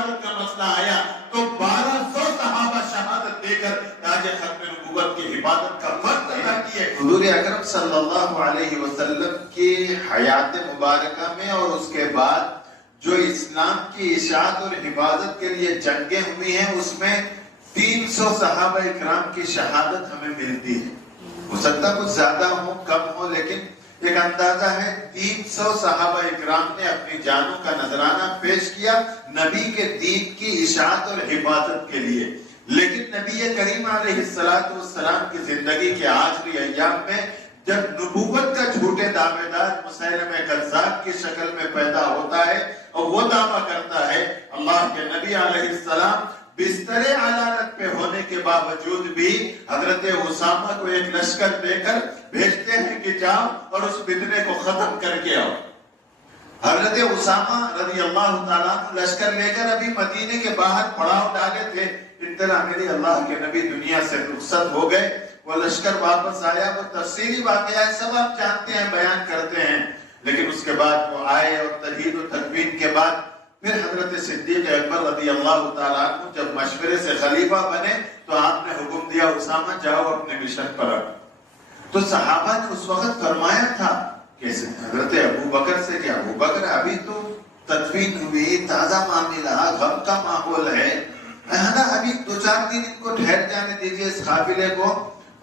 حفاظت کا مسئلہ آیا تو 1200 صحابہ شہادت دے کر تاج ختم نبوت کی حفاظت کا فرض ادا کیے۔ حضور اکرم صلی اللہ علیہ وسلم کی حیات مبارکہ میں اور اس کے بعد جو اسلام کی اشاعت اور حفاظت کے لیے جنگیں ہوئی ہیں اس میں 300 صحابہ اکرام کی شہادت ہمیں ملتی ہے۔ ہو سکتا کچھ زیادہ ہو کم ہو، لیکن ایک اندازہ ہے 300 صحابہ اکرام نے اپنی جانوں کا نذرانہ پیش کیا نبی کے دین کی اشاعت اور حفاظت کے لیے۔ لیکن نبی کریم علیہ السلام کی زندگی کے آخری ایام میں جب نبوت کا جھوٹے دعوے دار مسیلمہ کذاب کی شکل میں پیدا ہوتا ہے اور وہ دعویٰ کرتا ہے، اللہ کے نبی علیہ السلام بستر علانت پہ ہونے کے باوجود بھی حضرت اسامہ کو ایک لشکر دے کر بھیجتے ہیں کہ جاؤ اور اس فتنے کو ختم کر کے آؤ۔ حضرت اسامہ رضی اللہ تعالیٰ لشکر لے کر ابھی مدینے کے باہر پڑاؤ ڈالے تھے، اتنا میری اللہ کے نبی دنیا سے رخصت ہو گئے۔ وہ لشکر واپس آیا، وہ تفصیلی واقعہ ہے، سب آپ جانتے ہیں، بیان کرتے ہیں، لیکن اس کے بعد وہ آئے اور تجہیز و تکوین کے بعد پھر حضرت صدیق اکبر رضی اللہ تعالیٰ عنہ جب مشورے سے خلیفہ بنے تو آپ نے حکم دیا اسامہ جاؤ اپنے مشن پر۔ تو صحابہ نے اس وقت فرمایا تھا کہ حضرت ابو بکر سے کہ ابو بکر ابھی تو تدفین ہوئی، تازہ معاملہ، غم کا ماحول ہے، ابھی 2-4 دن ان کو ٹھہر جانے دیجیے اس قافلے کو،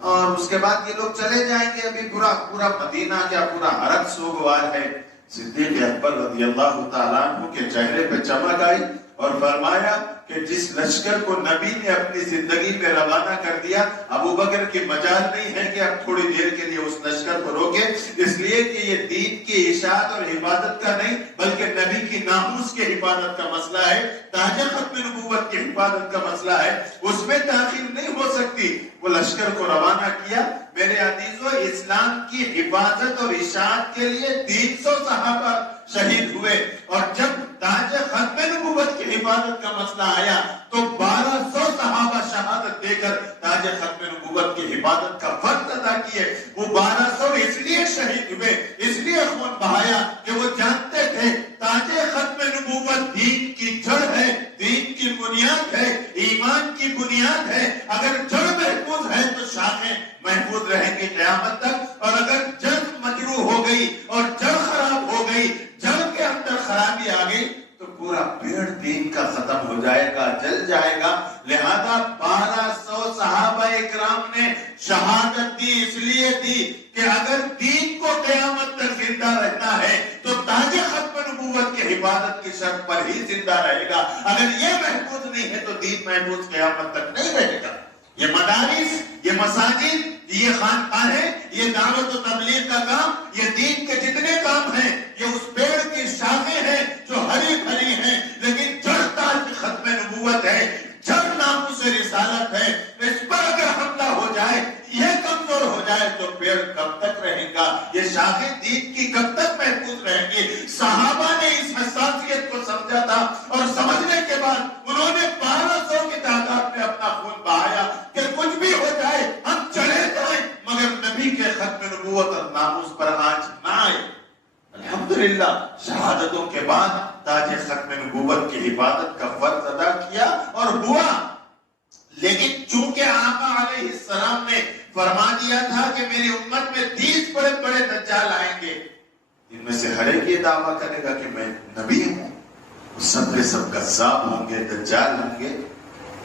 اور اس کے بعد یہ لوگ چلے جائیں گے، ابھی پورا مدینہ کیا پورا عرب سوگوار ہے۔ صدیق اکبر رضی اللہ تعالیٰ عنہ کے چہرے پہ چمک آئی اور فرمایا کہ جس لشکر کو نبی نے اپنی زندگی میں روانہ کر دیا، ابو بکر کی مجال نہیں ہے کہ اب تھوڑی دیر کے لیے اس لشکر کو روکے، اس لیے کہ یہ دین کی اشاعت اور حفاظت کا نہیں بلکہ نبی کی ناموس کی حفاظت کا مسئلہ ہے، تاج ختم نبوت کی حفاظت کا مسئلہ ہے، اس میں تاخیر نہیں ہو سکتی۔ وہ لشکر کو روانہ کیا۔ میرے عزیزو، اسلام کی حفاظت اور اشاعت کے لیے 300 صحابہ شہید ہوئے، اور جب تاج ختم نبوت کی حفاظت کا مسئلہ آیا تو 1200 صحابہ شہادت دے کر تاج ختم نبوت کی حفاظت کا فرض ادا کیے۔ وہ 1200 اس لیے شہید ہوئے، اس لیے خون بہایا کہ وہ جانتے تھے تاج ختم نبوت دین کی جڑ ہے، دین کی بنیاد ہے، ایمان کی بنیاد ہے۔ اگر جڑ محفوظ ہے تو شاخیں محفوظ رہیں گی قیامت تک، اور اگر جڑ مجروح ہو گئی اور جڑ خراب ہو گئی، جڑ کے اندر خرابی آ گئی تو پورا پیڑ دین کا ختم ہو جائے گا، جل جائے گا۔ لہذا 1200 صحابہ اکرام نے شہادت دی، اس لیے دی کہ اگر دین کو قیامت تک زندہ رہنا ہے تو تاج ختم نبوت کی حفاظت کی شرط پر ہی زندہ رہے گا۔ اگر یہ محفوظ نہیں ہے تو دین محفوظ قیامت تک نہیں رہے گا۔ یہ مدارس، یہ مساجد، یہ خانقاہیں، یہ دعوت و تبلیغ کا کام، یہ دین کے جتنے کام ہیں، یہ اس پیڑ کی شاخیں ہیں جو ہری بھری ہیں، لیکن جڑ تاج ختم نبوت ہے، جڑ ناموس رسالت ہے۔ اس پر اگر حملہ ہو جائے، یہ کمزور ہو جائے تو پیڑ کب تک رہے گا؟ یہ شاخیں دین کی کب تک محفوظ رہیں گی؟ صحابہ نے اس حساسیت کو سمجھا تھا، اور سمجھنے کے بعد انہوں نے 1200 کی تعداد میں اپنا خون بہایا کہ کچھ بھی ہو جائے ہم چلے جائیں مگر نبی کے ختم نبوت اور ناموس پر آنچ نہ آئے۔ الحمدللہ شہادتوں کے بعد تاج ختم نبوت کی حفاظت کا فرض ادا کیا اور ہوا۔ لیکن چونکہ آقا علیہ السلام نے فرما دیا تھا کہ میری امت میں 30 بڑے بڑے دجال آئیں گے، ان میں سے ہر ایک یہ دعویٰ کرے گا کہ میں نبی ہوں، سب کے سب کذاب ہوں گے، دجال ہوں گے،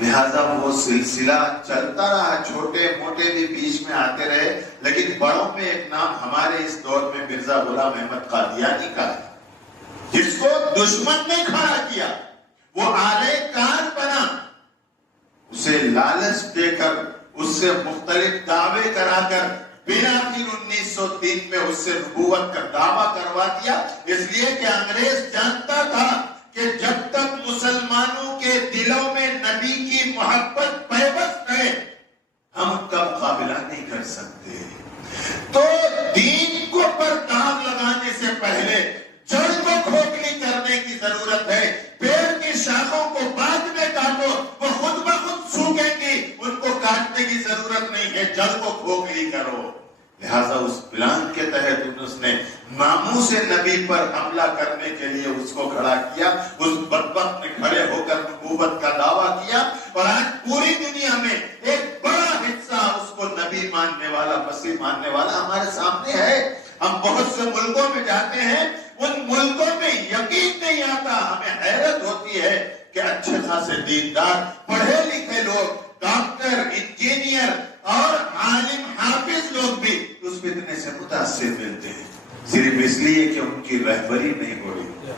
لہذا وہ سلسلہ چلتا رہا، چھوٹے موٹے بھی بیچ میں آتے رہے، لیکن بڑوں میں ایک نام ہمارے اس دور میں مرزا غلام احمد قادیانی کا ہے، جس کو دشمن نے کھڑا کیا، وہ آلے کار بنا، اسے لالچ دے کر، اس سے مختلف دعوے کرا کر بنا پھر 1903 میں اس سے نبوت کا دعویٰ کروا دیا، اس لیے کہ انگریز جانتا تھا کہ جب تک مسلمانوں کے دلوں میں نبی کی محبت پیوست ہے ہم ان کا مقابلہ نہیں کر سکتے۔ تو دین کو پر داغ لگانے سے پہلے جڑ کو کھوکھلی کرنے کی ضرورت ہے۔ پیڑ کی شاخوں کو بعد میں کاٹو، وہ خود بخود سوکھیں گی، ان کو کاٹنے کی ضرورت نہیں ہے، جڑ کو کھوکھلی کرو۔ لہذا اس پلان کے تحت اس نے ناموس نبی پر حملہ کرنے کے لیے اس کو کھڑا کیا۔ اس بدبخت نے کھڑے ہو کر دعویٰ کیا، اور آج پوری دنیا میں ایک بڑا حصہ اس کو نبی ماننے والا، مسیح ماننے والا ہمارے سامنے ہے۔ ہم بہت سے ملکوں میں جاتے ہیں، ان ملکوں میں یقین نہیں آتا، ہمیں حیرت ہوتی ہے کہ اچھے خاصے دیندار پڑھے لکھے لوگ، ڈاکٹر، انجینئر اور عالم حافظ لوگ بھی اس فتنے سے متاثر ملتے ہیں، صرف اس لیے کہ ان کی رہبری نہیں ہو رہی۔